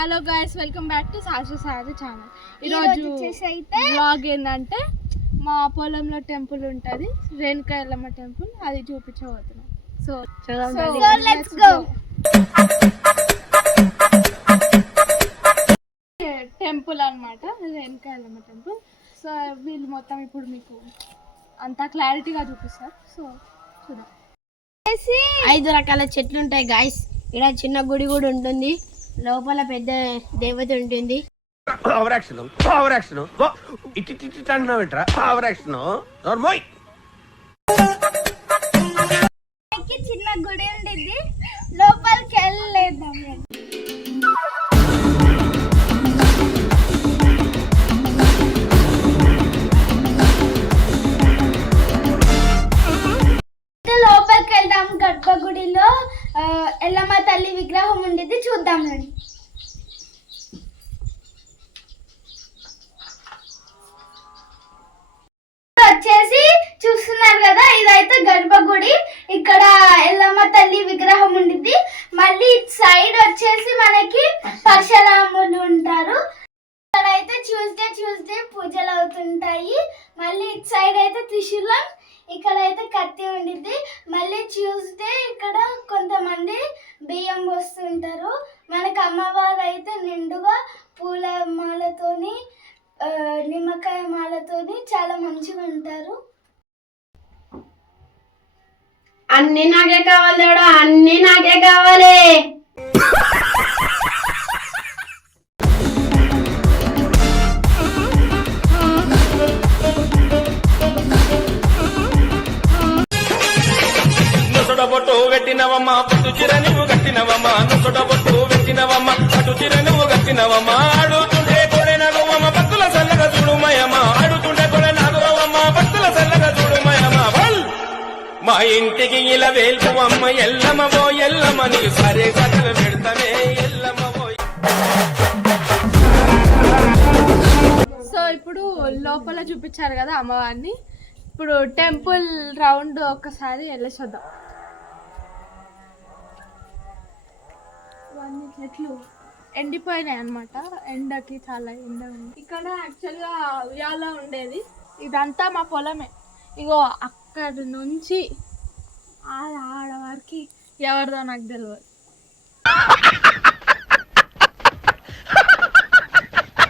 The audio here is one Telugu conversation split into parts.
Hello guys, welcome back to సాసు సారీ ఛానల్. ఈరోజు బ్లాగ్ ఏంటంటే మా పొలంలో టెంపుల్ ఉంటుంది, రేణుకా ఎల్లమ్మ టెంపుల్. అది చూపించబోతున్నాం. So let's go. టెంపుల్ అన్నమాట, రేణుకా ఎల్లమ్మ టెంపుల్. సో వీళ్ళు మొత్తం ఇప్పుడు మీకు అంతా క్లారిటీగా చూపిస్తారు. సో చూద్దాం. 5 రకాల చెట్లు ఉంటాయి గాయస్. ఇక్కడ చిన్న గుడి కూడా ఉంటుంది, లోపల పెద్ద దేవత ఉంటుంది. చిన్న గుడి ఉంటుంది, లోపలికి వెళ్ళలేద్దాం. లోపలికి వెళ్దాం. గర్భగుడిలో ఎల్లమ్మ తల్లి విగ్రహం ఉండేది, చూద్దాం రండి. వచ్చేసి చూస్తున్నారు కదా, ఇదైతే గర్భగుడి. ఇక్కడ ఎల్లమ్మ తల్లి విగ్రహం ఉండిద్ది. మళ్ళీ సైడ్ వచ్చేసి మనకి పరశురాములు ఉంటారు. ఇక్కడైతే ట్యూస్డే పూజలు అవుతుంటాయి. మళ్ళీ ఇటు సైడ్ అయితే త్రిశూలం, ఇక్కడైతే కత్తి ఉండిద్ది. మళ్ళీ ట్యూస్డే ఇక్కడ కొంతమంది బియ్యం పోస్తుంటారు. మనకు అమ్మవారు అయితే నిండుగా పూల మాలతోని నిమ్మకాయ మాలతోని చాలా మంచిగా ఉంటారు. అన్ని నాకే కావాలి, అన్ని నాకే కావాలి. బొట్టు పెట్టినవమ్మా, పట్టు చీర నువ్వు కట్టినవమ్మా. నొసట బొట్టు పెట్టినవమ్మా, పట్టు చీర నువ్వు కట్టినవమ్మా. ఆడుతుంటే కొడే నాగవమ్మ, భక్తుల సల్లగా చూడుమయమ్మా. ఆడుతుంటే కొడే నాగవమ్మ, భక్తుల సల్లగా చూడుమయమ్మా. మా ఇంటికి ఇలా వేల్పువమ్మ ఎల్లమ్మవో ఎల్లమ్మ, నీ సరే కథలు పెడతానే ఎల్లమ్మవో. సో ఇప్పుడు లోపల చూపించారు కదా అమ్మవారిని. ఇప్పుడు టెంపుల్ రౌండ్ ఒక్కసారి వెళ్ళేసొద్దాం. ఇవన్నీ చెట్లు ఎండిపోయినాయి అన్నమాట, ఎండకి చాలా ఎండ ఉంది. ఇక్కడ యాక్చువల్గా ఉయ్యాల ఉండేది. ఇదంతా మా పొలమే. ఇగో అక్కడి నుంచి ఆడ వరకు ఎవరిదో నాకు తెలియదు.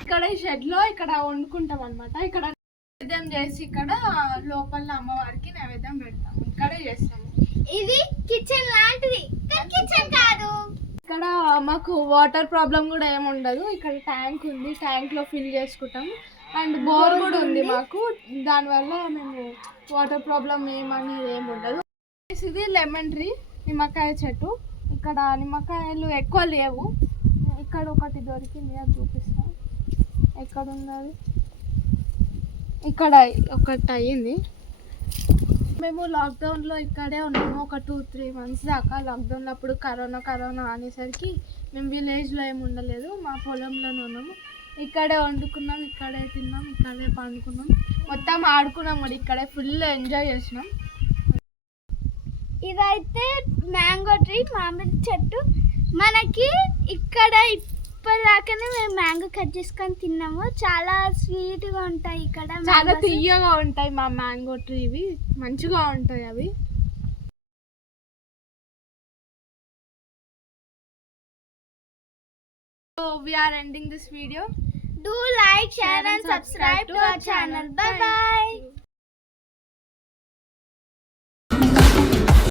ఇక్కడ ఈ షెడ్లో ఇక్కడ వండుకుంటాం అనమాట. ఇక్కడ నైవేద్యం చేసి ఇక్కడ లోపల అమ్మవారికి నైవేద్యం పెడతాము. ఇక్కడే చేస్తాము. ఇది కిచెన్ లాంటిది, కిచెన్ కాదు. ఇక్కడ మాకు వాటర్ ప్రాబ్లం కూడా ఏమి ఉండదు. ఇక్కడ ట్యాంక్ ఉంది, ట్యాంక్లో ఫిల్ చేసుకుంటాము. అండ్ బోర్ కూడా ఉంది మాకు. దానివల్ల మేము వాటర్ ప్రాబ్లం ఏమనేది ఏమి ఉండదు. ఇది లెమన్ ట్రీ, నిమ్మకాయ చెట్టు. ఇక్కడ నిమ్మకాయలు ఎక్కువ లేవు. ఇక్కడ ఒకటి దొరికింది, అది చూపిస్తాం. ఎక్కడ ఉన్నది? ఇక్కడ ఒకటి అయ్యింది. మేము లాక్డౌన్లో ఇక్కడే ఉన్నాము ఒక 2-3 మంత్స్ దాకా. లాక్డౌన్లో అప్పుడు కరోనా అనేసరికి మేము విలేజ్లో ఏమి ఉండలేదు, మా పొలంలోనే ఉన్నాము. ఇక్కడే వండుకున్నాం, ఇక్కడే తిన్నాం, ఇక్కడే పండుకున్నాం, మొత్తం ఆడుకున్నాం కూడా ఇక్కడే. ఫుల్ ఎంజాయ్ చేసినాం. ఇదైతే మ్యాంగో ట్రీ, మామిడి చెట్టు. మనకి ఇక్కడ ఇప్పటిదాకానే మేము మ్యాంగో కట్ చేసుకొని తిన్నాము. చాలా స్వీట్గా ఉంటాయి ఇక్కడ, చాలా తీయగా ఉంటాయి మా మ్యాంగో ట్రీవి, మంచిగా ఉంటాయి అవి. So we are ending this video. Do like, share and subscribe to our channel. Bye bye.